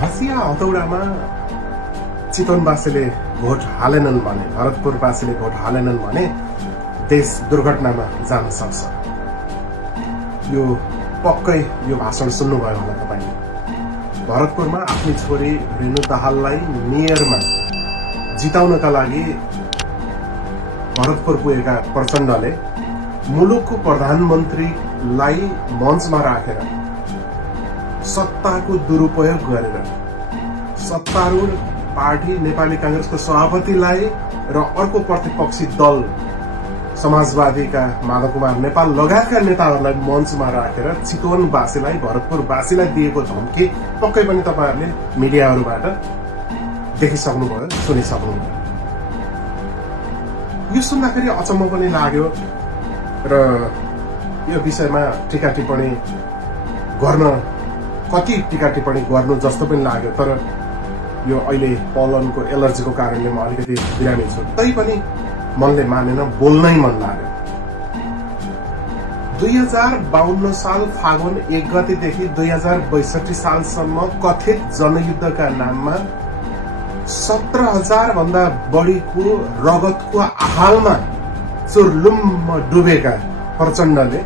हसिया हतौडामा चितवनवासीले भोट हालेनन् भने, भरतपुरवासीले भोट हालेनन् भने देश दुर्घटनामा जान सक्छ। यो पक्कै यो भाषण सुन्नुभयो होला तपाईले। भरतपुरमा आफ्नी छोरी रेणु दाहाललाई मेयरमा जिताउनका लागि भरतपुर पुगेका प्रचण्डले मुलुकको प्रधानमन्त्रीलाई मञ्चमा राखेर सत्ताको दुरुपयोग गरेर सत्तारूढ पार्टी नेपाली कांग्रेसको सभापतिलाई र अर्को प्रतिपक्षी दल समाजवादीका माधव कुमार नेपाल लगायतका नेताहरूलाई मञ्चमा राखेर चितवनवासीलाई, भरतपुरवासीलाई दिएको धम्की पक्कै पनि तपाईहरुले मिडियाहरुबाट देखिसक्नुभयो, सुनिसक्नुभयो। यो सुन्दाखेरि अचम्म पनि लाग्यो र यो विषयमा टीका टिप्पणी गर्न, कति टीका टिप्पणी गर्नु जस्तो पनि लाग्यो। तर यो अहिले पलनको एलर्जीको कारणले म अलिकति बिरामी छु, तैपनि मनले मानेन, बोल्नै मन लाग्यो। 2052 साल फागुन 1 गतेदेखि 2062 सालसम्म कथित जनयुद्धका नाममा 17,000 भन्दा बढीको रगतको आहालमा चुर्लुम्म डुबेका प्रचण्डले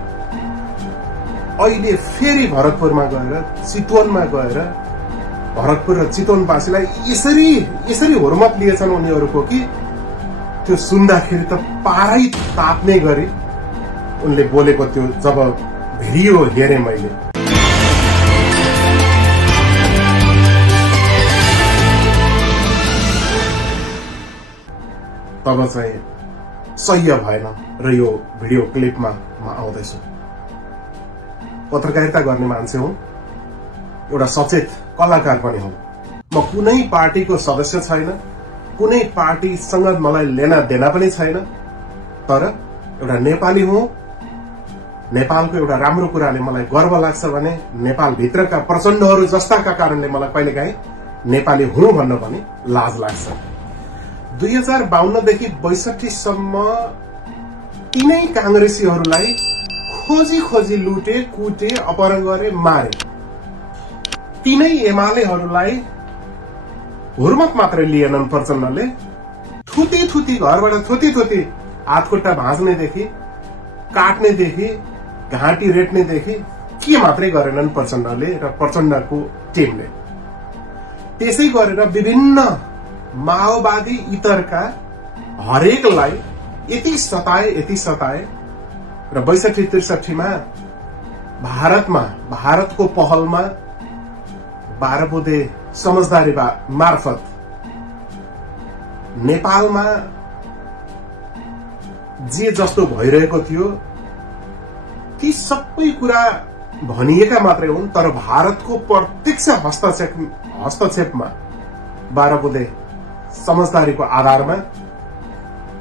अहिले फेरि भरतपुरमा गएर, चितवनमा गएर भरतपुर र चितवनवासीलाई यसरी हुर्मत लिएछन् उनीहरूको कि त्यो सुन्दाखेरि त पारै ताप्ने गरी उनले बोलेको त्यो जब भिडियो हेरे मैले, तब चाहिँ सह्य भएन र यो भिडियो क्लिपमा म आउँदैछु। पत्रकारिता गर्ने मान्छे हुँ, एउटा सचेत कलाकार पनि हुँ। म कुनै पार्टीको सदस्य छैन, कुनै पार्टीसँग मलाई लेना देना पनि छैन, तर एउटा नेपाली हुँ। नेपालको एउटा राम्रो कुराले मलाई गर्व लाग्छ भने नेपाल भित्रका प्रचण्डहरू जस्ताका कारणले मलाई कहिलेकाहीँ नेपाली हुँ भन्न पनि लाज लाग्छ। 2052 देखि 62 सम्म तीनै कांग्रेसीहरूलाई खोजी लुटे, कुटे, अपहरण गरे, मारे। तीनै एमालेहरूलाई हुर्मत मात्रै लिएनन् प्रचण्डले। थुती घरबाट थुती हातखुट्टा भाँच्नेदेखि, काट्नेदेखि, घाँटी रेट्नेदेखि के मात्रै गरेनन् प्रचण्डले र प्रचण्डको टिमले। त्यसै गरेर विभिन्न माओवादी इतरका हरेकलाई यति सताए र 62-63 मा भारतको पहलमा 12 बुँदे समझदारी मार्फत नेपालमा जे जस्तो भइरहेको थियो ती सबै कुरा भनिएका मात्रै हुन्, तर भारतको प्रत्यक्ष हस्तक्षेपमा 12 बुँदे समझदारीको आधारमा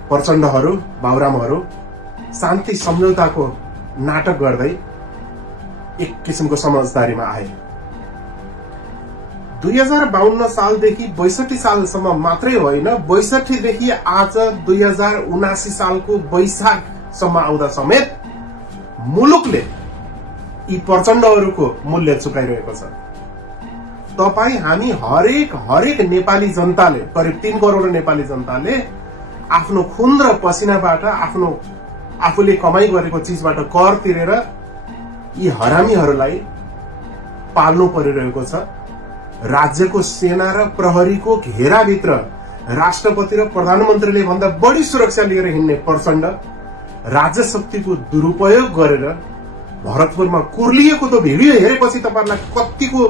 प्रचण्डहरू, बाबुरामहरू शान्ति सम्झौताको नाटक गर्दै एक किसिमको समझदारीमा आए। 2052 सालदेखि 62 सालसम्म मात्रै होइन, 62 देखि आज 2079 सालको वैशाखसम्म आउँदा समेत मुलुकले यी प्रचण्डहरूको मूल्य चुकाइरहेको छ। तपाई, हामी हरेक नेपाली जनताले, करिब 3 करोड़ नेपाली जनताले आफ्नो खुन र पसिनाबाट, आफूले कमाई गरेको चीजबाट कर तिरेर यी हरामीहरूलाई पाल्नु परिरहेको छ। राज्यको सेना र प्रहरीको घेराभित्र राष्ट्रपति र प्रधानमन्त्रीले भन्दा बढी सुरक्षा लिएर हिँड्ने प्रचण्ड राज्य शक्तिको दुरुपयोग गरेर भरतपुरमा कुर्लिएको त भिडियो हेरेपछि तपाईहरुलाई कतिको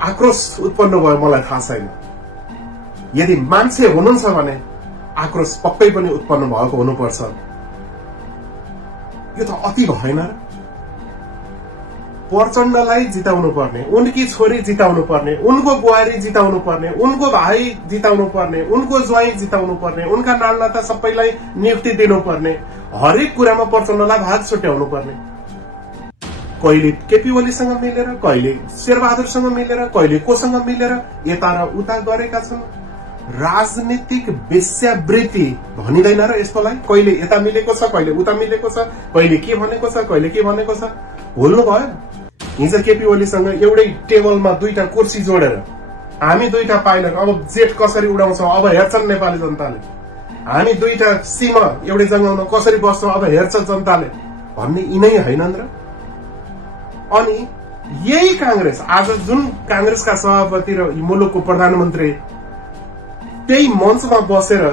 आक्रोश उत्पन्न भयो मलाई थाहा छैन। यदि मान्छे हुनुहुन्छ भने आक्रोश पक्कै पनि उत्पन्न भएको हुनुपर्छ। यो त अति भएन र? प्रचण्डलाई जिताउनु पर्ने, उनकी छोरी जिताउनु पर्ने, उनको बुहारी जिताउनु पर्ने, उनको भाइ जिताउनु पर्ने, उनको ज्वाइँ जिताउनु पर्ने, उनका नानाता सबैलाई नियुक्ति दिनुपर्ने, हरेक कुरामा प्रचण्डलाई भाग छुट्याउनु पर्ने। कहिले केपी ओलीसँग मिलेर, कहिले शेरबहादुरसँग मिलेर, कहिले कोसँग मिलेर यता र उता गरेका छन्। राजनीतिक वेश्यावृत्ति भनिदैन र यसकोलाई? कहिले यता मिलेको छ, कहिले उता मिलेको छ, कहिले के भनेको छ, कहिले के भनेको छ। भुल्नु भयो? हिजो केपी ओलीसँग एउटै टेबलमा 2टा कुर्सी जोडेर हामी दुईटा पाइलट अब जेट कसरी उडाउँछौं अब हेर्छन् नेपाली जनताले, हामी दुईटा सीमा एउटै जग्गामा कसरी बस्छौं अब हेर्छ जनताले भन्ने यिनै हैनन् र? अनि यही कांग्रेस आज जुन कांग्रेसका सभापति र मुलुकको प्रधानमन्त्री त्यही मञ्चमा बसेर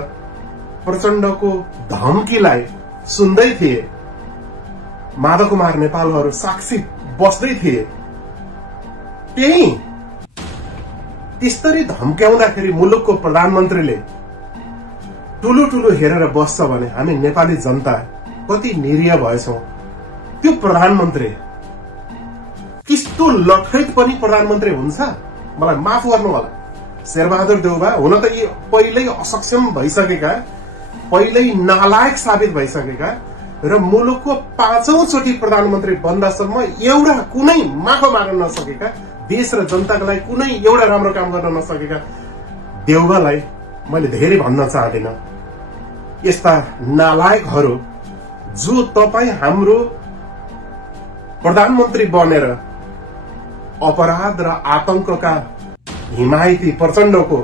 प्रचण्डको धम्कीलाई सुन्दै थिए, माधव कुमार नेपालहरू साक्षी बस्दै थिए, त्यही त्यसरी धम्क्याउँदाखेरि मुलुकको प्रधानमन्त्रीले ठुलो ठुलो हेरेर बस्छ भने हामी नेपाली जनता कति निरीह भएछौं। त्यो प्रधानमन्त्री त्यस्तो लठैत पनि प्रधानमन्त्री हुन्छ? मलाई माफ गर्नु होला शेरबहादुर देउबा, हुन त यी पहिल्यै असक्षम भइसकेका, पहिल्यै नालायक साबित भइसकेका र मुलुकको 5औं चोटि प्रधानमन्त्री बन्दासम्म एउटा कुनै माफा माग्न नसकेका, देश र जनताको लागि कुनै एउटा राम्रो काम गर्न नसकेका देउबालाई मैले धेरै भन्न चाहदिन। यस्ता नालायकहरू जो तपाई हाम्रो प्रधानमन्त्री बनेर अपराध र आतंकका हिमायती प्रचण्डको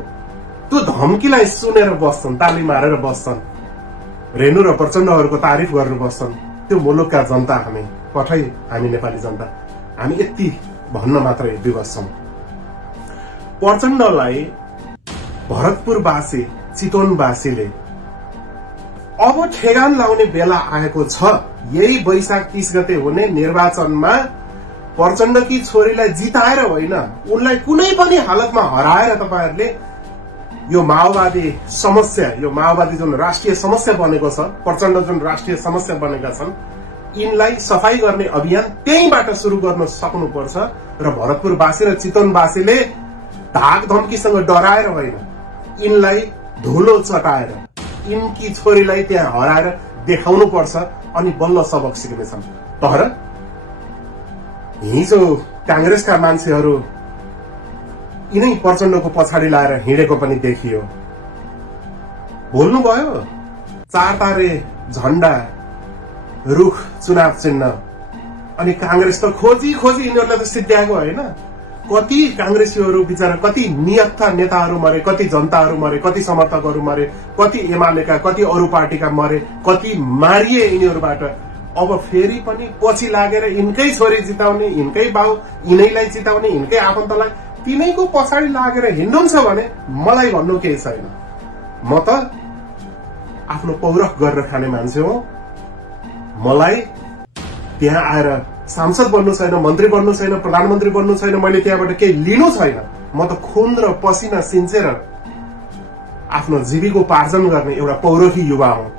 त्यो धम्कीलाई सुनेर बस्छन्, ताली मारेर बस्छन्, रेणु र प्रचण्डहरूको तारिफ गर्न बस्छन्, त्यो मुलुकका जनता हामी पठै, हामी नेपाली जनता हामी यति भन्न मात्रै विवश छौं। प्रचण्डलाई भरतपुरवासी चितवनवासीले अब ठेगान लाउने बेला आएको छ। यही वैशाख 30 गते हुने निर्वाचनमा प्रचण्डकी छोरीलाई जिताएर होइन, उनलाई कुनै पनि हालतमा हराएर तपाईहरुले यो माओवादी समस्या, यो माओवादी जुन राष्ट्रिय समस्या बनेको छ, प्रचण्ड जुन राष्ट्रिय समस्या बनेका छन्, यिनलाई सफाई गर्ने अभियान त्यहीबाट सुरु गर्न सक्नुपर्छ र भरतपुरवासी र चितवनवासीले धाक धम्कीसँग डराएर होइन, यिनलाई धुलो चटाएर यिनकी छोरीलाई त्यहाँ हराएर देखाउनु पर्छ अनि बल्ल सबक सिक्नेछन्। तर हिजो कांग्रेसका मान्छेहरू यिनै प्रचण्डको पछाडि लाएर हिँडेको पनि देखियो। भुल्नुभयो 4 तारे झण्डा, रुख चुनाव चिन्ह, अनि कांग्रेस त खोजी खोजी यिनीहरूले त सिद्ध्याएको होइन। कति कांग्रेसीहरू बिचारा, कति नियत्था नेताहरू मरे, कति जनताहरू मरे, कति समर्थकहरू मरे, कति एमालेका, कति अरू पार्टीका मरे, कति मारिए यिनीहरूबाट। अब फेरि पनि पछि लागेर यिनकै छोरी जिताउने, यिनकै बाउ यिनैलाई जिताउने, यिनकै आफन्तलाई तिनैको पछाडि लागेर हिँड्नुहुन्छ भने मलाई भन्नु केही छैन। म त आफ्नो पौरख गरेर खाने मान्छे हो। मलाई त्यहाँ आएर सांसद बन्नु छैन, मन्त्री बन्नु छैन, प्रधानमन्त्री बन्नु छैन, मैले त्यहाँबाट केही लिनु छैन। म त खुन र पसिना सिन्चेर आफ्नो जीविकोपार्जन गर्ने एउटा पौरखी युवा हुँ।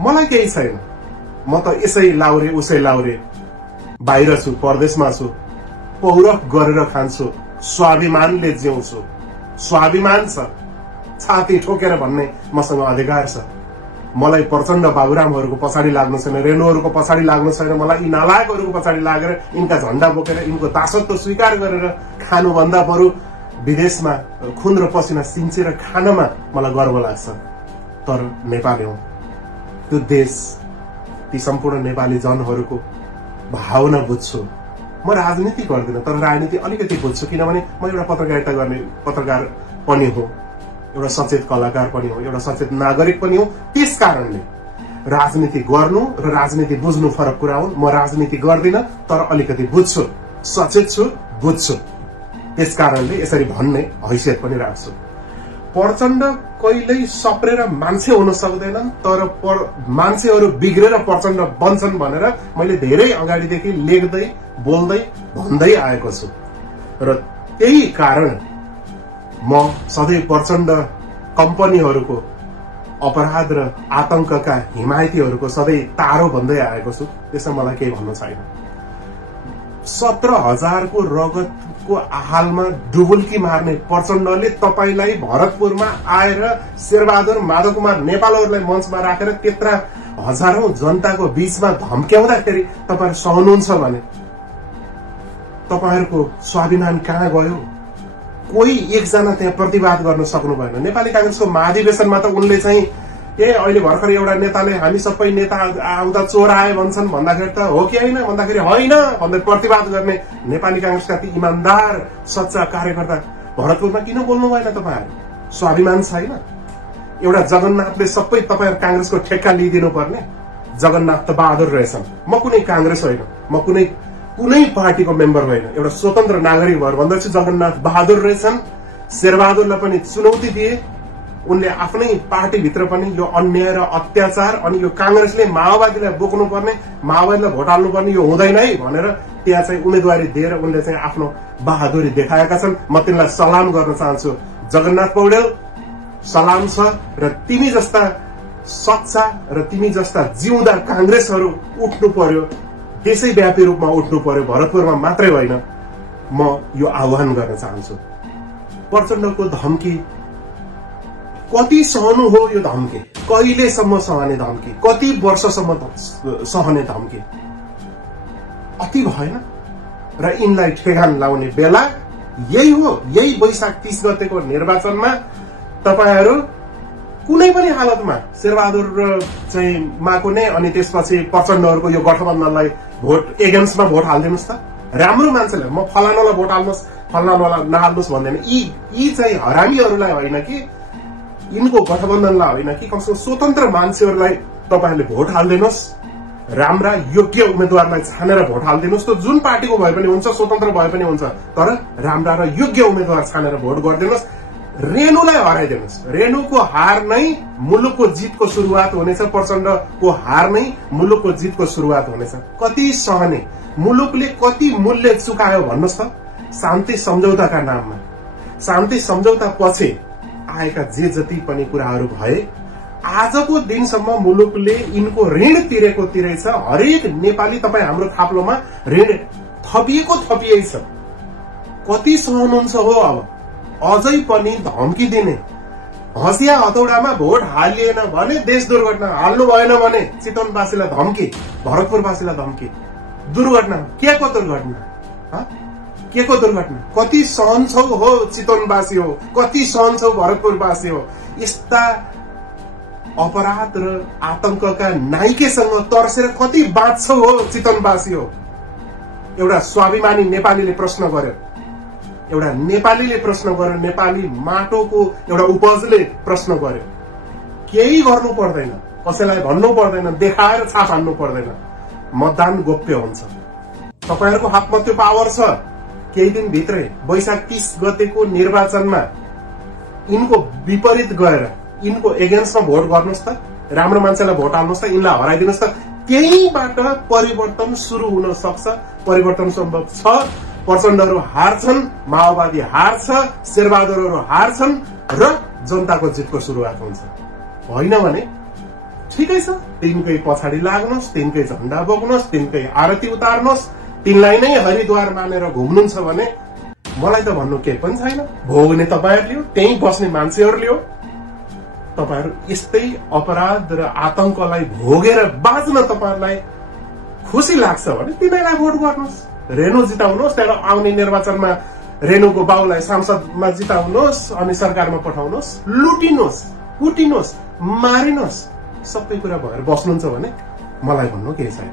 मलाई केही छैन। म त यसै लाउरे उसै लाउरे बाहिर छु, परदेशमा छु, पौरख गरेर खान्छु, स्वाभिमानले जिउँछु। स्वाभिमान छ, छाती ठोकेर भन्ने मसँग अधिकार छ। मलाई प्रचण्ड बाबुरामहरूको पछाडि लाग्नु छैन, रेणुहरूको पछाडि लाग्नु छैन। मलाई यी नालायकहरूको पछाडि लागेर यिनका झण्डा बोकेर यिनको दासत्व स्वीकार गरेर खानुभन्दा बरु विदेशमा खुन र पसिना सिन्चेर खानमा मलाई गर्व लाग्छ। तर नेपाली हुँ, त्यो देश, ती सम्पूर्ण नेपाली जनहरूको भावना बुझ्छु। म राजनीति गर्दिन, तर राजनीति अलिकति बुझ्छु, किनभने म एउटा पत्रकारिता गर्ने पत्रकार पनि हुँ, एउटा सचेत कलाकार पनि हो, एउटा सचेत नागरिक पनि हो। त्यस कारणले राजनीति गर्नु र राजनीति बुझ्नु फरक कुरा हो। म राजनीति गर्दिन, तर अलिकति बुझ्छु, सचेत छु, बुझ्छु। त्यस कारणले यसरी भन्ने हैसियत पनि राख्छु। प्रचण्ड कहिल्यै सप्रेर मान्छे हुन सक्दैनन्, तर मान्छेहरू बिग्रेर प्रचण्ड बन्छन् भनेर मैले धेरै अगाडिदेखि लेख्दै, बोल्दै, भन्दै आएको छु। र त्यही कारण म सधैँ प्रचण्ड कम्पनीहरूको अपराध र आतंकका हिमायतीहरूको सधैँ तारो भन्दै आएको छु। त्यसमा मलाई केही भन्नु छैन। 17,000 को रगतको आहालमा डुबुल्की मार्ने प्रचण्डले तपाईलाई भरतपुरमा आएर शेरबहादुर, माधव कुमार नेपालहरूलाई मञ्चमा राखेर त्यत्रा हजारौं जनताको बीचमा धम्क्याउँदाखेरि तपाईहरु सहनुहुन्छ भने तपाईहरुको स्वाभिमान कहाँ गयो? कोही एकजना त्यहाँ प्रतिवाद गर्न सक्नु भएन। नेपाली कांग्रेसको महाधिवेशनमा त उनले चाहिँ अहिले भर्खर एउटा नेताले हामी सबै नेता आउँदा चोर आए भन्छन् भन्दाखेरि त हो कि होइन भन्दाखेरि होइन भन्दै प्रतिवाद गर्ने नेपाली कांग्रेसका ती इमानदार सच्चा कार्यकर्ता भरतपुरमा किन बोल्नु भएन तपाईहरु? स्वाभिमान छैन? एउटा जगन्नाथले सबै तपाईहरु कांग्रेसको ठेक्का लिइदिनु पर्ने? जगन्नाथ त बहादुर रहेछन्। म कुनै कांग्रेस होइन, म कुनै पार्टीको मेम्बर होइन, एउटा स्वतन्त्र नागरिक भएर भन्दैछु जगन्नाथ बहादुर रहेछन्। शेरबहादुरलाई पनि चुनौती दिए उनले आफ्नै पार्टीभित्र पनि यो अन्याय र अत्याचार अनि यो कांग्रेसले माओवादीलाई बोक्नु पर्ने, माओवादीलाई भोट हाल्नु पर्ने यो हुँदैन है भनेर त्यहाँ चाहिँ उम्मेदवारी दिएर उनले चाहिँ आफ्नो बहादुरी देखाएका छन्। म तिनलाई सलाम गर्न चाहन्छु। जगन्नाथ पौडेल सलाम छ र तिमी जस्ता सच्चा र तिमी जस्ता जिउँदा कांग्रेसहरू उठ्नु पर्यो, देशैव्यापी रूपमा उठ्नु पर्यो, भरतपुरमा मात्रै होइन। म यो आह्वान गर्न चाहन्छु। प्रचण्डको धम्की कति सहनु हो? यो धम्की कहिलेसम्म सहने धम्की? कति वर्षसम्म सहने धम्की? अति भएन? र यिनलाई ठेगान लाउने बेला यही हो। यही वैशाख 30 गतेको निर्वाचनमा तपाईहरु कुनै पनि हालतमा शेरबहादुर चाहिँ माको नै अनि त्यसपछि प्रचण्डहरुको यो गठबन्धनलाई भोट एगेन्स्टमा भोट हाल्दिनुस् त। राम्रो मान्छेलाई म फलानालाई भोट हाल्नुस्, फलानालाई नहाल्नुस् भन्दैन। यी चाहिँ हरामीहरुलाई होइन कि, यिनको गठबन्धनलाई होइन कि, कमसेकम स्वतन्त्र मान्छेहरुलाई तपाईहरुले भोट हाल्दिनुस्। राम्रा योग्य उम्मेदवारलाई छानेर भोट हाल्दिनुस्। त जुन पार्टीको भए पनि हुन्छ, स्वतन्त्र भए पनि हुन्छ, तर राम्रा र योग्य उम्मेदवार छानेर भोट गरिदिनुस्। रेणुलाई हराइदिनुस्। रेणुको हार नै मुलुकको जितको सुरुवात हुनेछ। प्रचण्डको हार नै मुलुकको जितको सुरुवात हुनेछ। कति सहने? मुलुकले कति मूल्य चुकायो भन्नुस् त? शान्ति सम्झौताका नाममा, शान्ति सम्झौता पछि आएका जे जति पनि कुराहरू भए आजको दिनसम्म मुलुकले यिनको ऋण तिरेको छ। हरेक नेपाली तपाई हाम्रो खाप्लोमा ऋण थपिएको छ। कति सहनुहुन्छ हो? अब अझै पनि धम्की दिने, हँसिया हतौडामा भोट हालिएन भने देश दुर्घटना, हाल्नु भएन भने चितवनवासीलाई धम्की, भरतपुरवासीलाई धम्की। दुर्घटना के को दुर्घटना? के को दुर्घटना? कति सहन्छौ हो चितवनवासी हो? कति सहन्छौ भरतपुरवासी हो? यस्ता अपराध र आतंकका नाइकेसँग तर्सेर कति बाँच्छौ हो चितवनवासी हो? एउटा स्वाभिमानी नेपालीले प्रश्न गर्यो, एउटा नेपालीले प्रश्न गर्यो, नेपाली माटोको एउटा उपजले प्रश्न गर्यो। केही गर्नु पर्दैन, कसैलाई भन्नु पर्दैन, देखाएर छाप हान्नु पर्दैन। मतदान गोप्य हुन्छ। तपाईहरुको हातमा त्यो पावर छ। केही दिन भित्रै वैशाख 30 गतेको निर्वाचनमा यिनको विपरीत गएर यिनको एगेन्स्टमा भोट गर्नुस् त। राम्रो मान्छेलाई भोट हाल्नुस् त, यिनलाई हराइदिनुस् त। त्यहीबाट परिवर्तन सुरु हुन सक्छ। परिवर्तन सम्भव छ। प्रचण्डहरु हार्छन्, माओवादी हार्छ, शेरबहादुरहरु हार्छन् र जनताको जितको सुरुवात हुन्छ। होइन भने ठिकै छ, तिनकै पछाडि लाग्नुस्, तिनकै झण्डा बोक्नुस्, तिनकै आरती उतार्नुस्, तिनलाई नै हरिद्वार मानेर घुम्नुहुन्छ भने मलाई त भन्नु केही पनि छैन। भोग्ने तपाईहरुले हो, त्यही बस्ने मान्छेहरुले हो। तपाईहरु यस्तै अपराध र आतंकलाई भोगेर बाँच्न तपाईहरुलाई खुसी लाग्छ भने तिनीलाई भोट गर्नुस्। रेणु जिताउनुहोस्, त्यहाँ आउने निर्वाचनमा रेणुको बाउलाई सांसदमा जिताउनुहोस् अनि सरकारमा पठाउनुहोस्। लुटिनुहोस्, कुटिनुहोस्, मारिनुहोस्, सबै कुरा भएर बस्नुहुन्छ भने मलाई भन्नु केही छैन।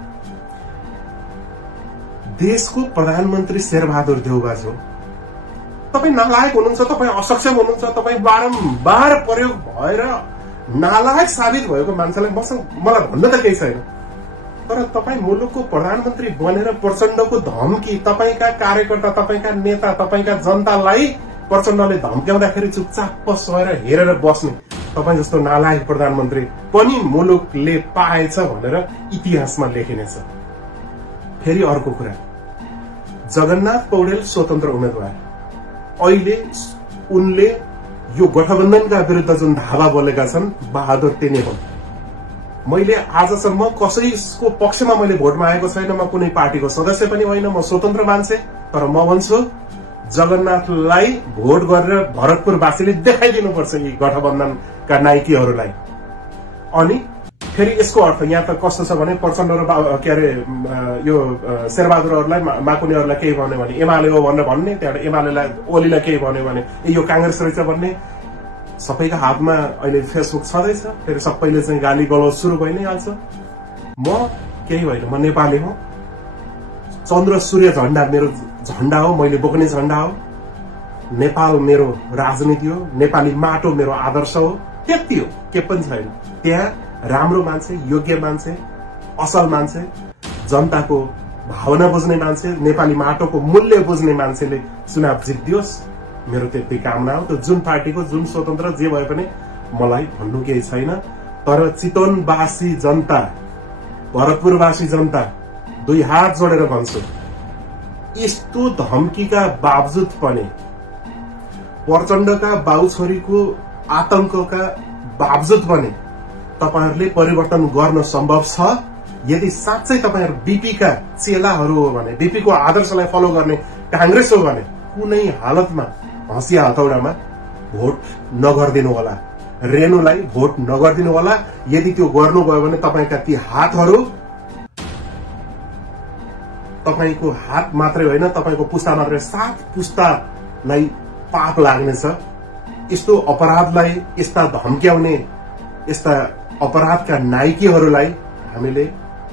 देशको प्रधानमन्त्री शेरबहादुर देउबा हो। तपाई नालायक हुनुहुन्छ, तपाई असक्षम हुनुहुन्छ, तपाई बारम्बार प्रयोग भएर नालायक साबित भएको मान्छेलाई मलाई भन्नु त केही छैन। तर तपाई मुलुकको प्रधानमन्त्री बनेर प्रचण्डको धम्की, तपाईका कार्यकर्ता, तपाईका नेता, तपाईका जनतालाई प्रचण्डले धम्क्याउँदाखेरि चुपचाप सहेर हेरेर बस्ने तपाई जस्तो नालायक प्रधानमन्त्री पनि मुलुकले पाएछ भनेर इतिहासमा लेखिनेछ। फेरि अर्को कुरा, जगन्नाथ पौडेल स्वतन्त्र उम्मेदवार। अहिले उनले यो गठबन्धनका विरुद्ध जुन धावा बोलेका छन्, बहादुर तिनी हुन्। मैले आजसम्म कसैको पक्षमा मैले भोटमा आएको छैन। म कुनै पार्टीको सदस्य पनि होइन, म स्वतन्त्र मान्छे। तर म भन्छु जगन्नाथलाई भोट गरेर भरतपुरवासीले देखाइदिनुपर्छ यी गठबन्धनका नायकीहरूलाई। अनि फेरि यसको अर्थ यहाँ त कस्तो छ भने प्रचण्ड र के अरे यो शेरबहादुरहरूलाई माकुनेहरूलाई केही भन्यो भने एमाले हो भनेर भन्ने, त्यहाँबाट एमालेलाई ओलीलाई केही भन्यो भने यो कांग्रेस रहेछ भन्ने। सबैका हातमा अहिले फेसबुक छँदैछ, फेरि सबैले चाहिँ गाली गलौज सुरु भइ नै हाल्छ। म केही होइन, म नेपाली हो। चन्द्र सूर्य झण्डा मेरो झण्डा हो, मैले बोक्ने झण्डा हो। नेपाल मेरो राजनीति हो, नेपाली माटो मेरो आदर्श हो, त्यति हो, के पनि छैन। त्यहाँ राम्रो मान्छे, योग्य मान्छे, असल मान्छे, जनताको भावना बुझ्ने मान्छे, नेपाली माटोको मूल्य बुझ्ने मान्छेले चुनाव जित्दियोस्, मेरो त्यति कामना हो। त्यो जुन पार्टीको जुन स्वतन्त्र जे भए पनि मलाई भन्नु केही छैन। तर चितवनवासी जनता, भरतपुरवासी जनता, दुई हात जोडेर भन्छु, यस्तो धम्कीका बावजुद पनि, प्रचण्डका बाउछोरीको आतंकका बावजुद पनि तपाईहरुले परिवर्तन गर्न सम्भव छ। यदि साँच्चै तपाईहरु बीपीका चेलाहरू हो भने, बीपीको आदर्शलाई फलो गर्ने कांग्रेस हो भने, कुनै हालतमा हँसिया हतौडामा भोट नगर्दिनु होला, रेणुलाई भोट नगर्दिनु होला। यदि त्यो गर्नुभयो भने तपाईका ती हातहरू, तपाईको हात मात्रै होइन, तपाईको पुस्ता मात्रै 7 पुस्तालाई पाप लाग्नेछ। यस्तो अपराधलाई, यस्ता धम्क्याउने, यस्ता अपराधका नायकीहरूलाई हामीले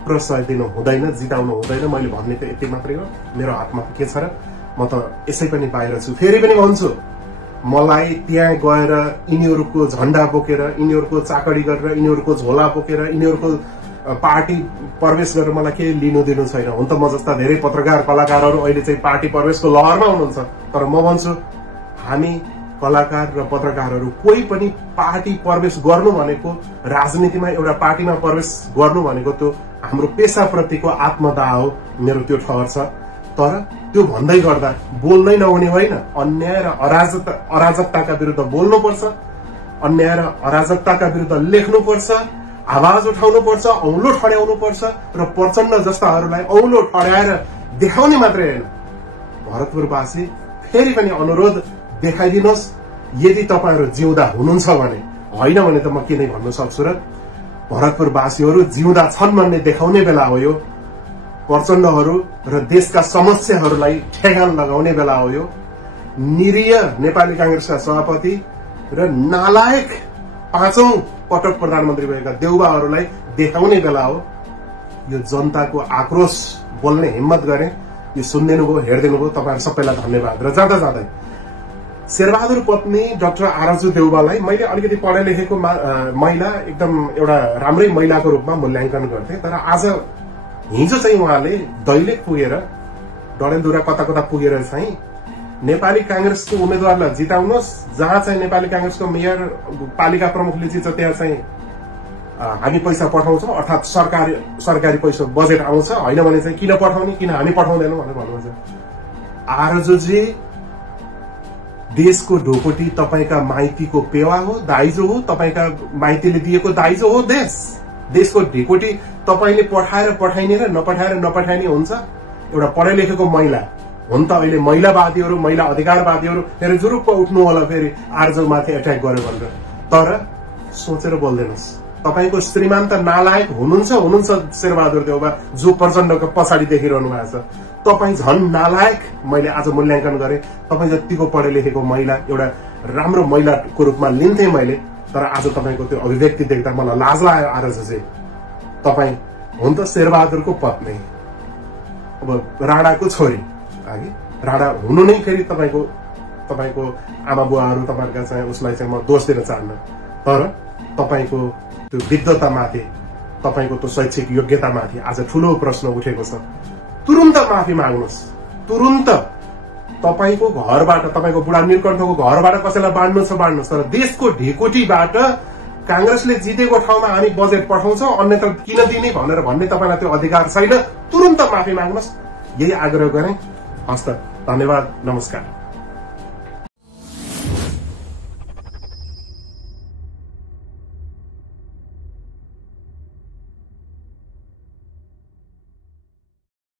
प्रश्रय दिनु हुँदैन, जिताउनु हुँदैन। मैले भन्ने त यति मात्रै हो। मेरो हातमा के छ र, म त यसै पनि बाहिर छु। फेरि पनि भन्छु, मलाई त्यहाँ गएर यिनीहरूको झण्डा बोकेर, यिनीहरूको चाकडी गरेर, यिनीहरूको झोला बोकेर, यिनीहरूको पार्टी प्रवेश गरेर मलाई केही लिनु दिनु छैन। हुन त म जस्ता धेरै पत्रकार कलाकारहरू अहिले चाहिँ पार्टी प्रवेशको लहरमा हुनुहुन्छ, तर म भन्छु हामी कलाकार र पत्रकारहरू कोही पनि पार्टी प्रवेश गर्नु भनेको, राजनीतिमा एउटा पार्टीमा प्रवेश गर्नु भनेको त्यो हाम्रो पेशाप्रतिको आत्मदाह हो। मेरो त्यो ठहर छ। तर त्यो भन्दै गर्दा बोल्नै नहुने होइन। अन्याय र अराजकताका विरुद्ध बोल्नुपर्छ, अन्याय र अराजकताका विरुद्ध लेख्नुपर्छ, आवाज उठाउनुपर्छ, औँलो ठड्याउनुपर्छ र प्रचण्ड जस्ताहरूलाई औँलो ठड्याएर देखाउने मात्रै होइन। भरतपुरवासी फेरि पनि अनुरोध देखाइदिनुहोस्, यदि तपाईहरु जिउँदा हुनुहुन्छ भने। होइन भने त म के नै भन्न सक्छु र। भरतपुरवासीहरू जिउँदा छन् भन्ने देखाउने बेला हो यो। प्रचण्डहरू र देशका समस्याहरूलाई ठेगान लगाउने बेला हो यो। निरीह नेपाली कांग्रेसका सभापति र नालायक 5औं पटक प्रधानमन्त्री भएका देउबाहरूलाई देखाउने बेला हो। यो जनताको आक्रोश बोल्ने हिम्मत गरे। यो सुनिदिनु भयो, हेरिदिनु भयो, तपाईहरु सबैलाई धन्यवाद। र जाँदा जाँदै शेरबहादुर पत्नी डाक्टर आरजु देउबालाई मैले अलिकति पढे लेखेको महिला, एकदम एउटा राम्रै महिलाको रूपमा मूल्याङ्कन गर्थे। तर आज हिजो चाहिँ उहाँले दैलेख पुगेर, डडेलधुरा कता कता पुगेर चाहिँ नेपाली कांग्रेसको उम्मेदवारलाई जिताउनुहोस्, जहाँ चाहिँ नेपाली कांग्रेसको मेयर, पालिका प्रमुखले जित्छ त्यहाँ चाहिँ हामी पैसा पठाउँछौं, अर्थात सरकारी पैसा बजेट आउँछ, होइन भने चाहिँ किन पठाउने, किन हामी पठाउँदैनौं भनेर भन्नुहुन्छ। आरजुजी, देशको ढोकोटी तपाईका माइतीको पेवा हो, दाइजो हो, तपाईका माइतीले दिएको दाइजो हो। देशको ढोकोटी तपाईले पठाएर पठाइने र नपठाएर नपठाइने हुन्छ। एउटा पढे लेखेको महिला हुन त अहिले महिलावादीहरू, महिला अधिकारवादीहरू फेरि जुरुप्प उठ्नु होला फेरि आरजुमाथि एट्याक गर्यो भनेर। तर सोचेर बोल्दैनस्, तपाईको श्रीमान त नालायक हुनुहुन्छ शेरबहादुर देउबा, जो प्रचण्डको पछाडि देखिरहनु भएको छ। तपाई झन् नालायक मैले आज मूल्याङ्कन गरे। तपाई जतिको पढे लेखेको महिला, एउटा राम्रो महिलाको रूपमा लिन्थे मैले, तर आज तपाईको त्यो अभिव्यक्ति देख्दा मलाई लाज लाग्यो। आरजुजी, तपाई हुन त शेरबहादुरको पत्नी, अब राणाको छोरी, राणा हुनु नै फेरि तपाईको आमा बुवाहरू, तपाईहरुका चाहिँ उसलाई चाहिँ म दोष दिन चाहन्न। तर तपाईको त्यो विद्वतामाथि, तपाईको त्यो शैक्षिक योग्यतामाथि आज ठूलो प्रश्न उठेको छ। तुरुन्त माफी माग्नुहोस्, तुरुन्त। तपाईको घरबाट, तपाईको बुढा नीलकण्ठको घरबाट कसैलाई बाँड्नु छ बाँड्नुहोस्, तर देशको ढेकोटीबाट कांग्रेसले जितेको ठाउँमा हामी बजेट पठाउँछौं, अन्यथा किन दिने भनेर भन्ने तपाईलाई त्यो अधिकार छैन। तुरुन्त माफी माग्नुहोस्, यही आग्रह गरे। हस्त, धन्यवाद, नमस्कार।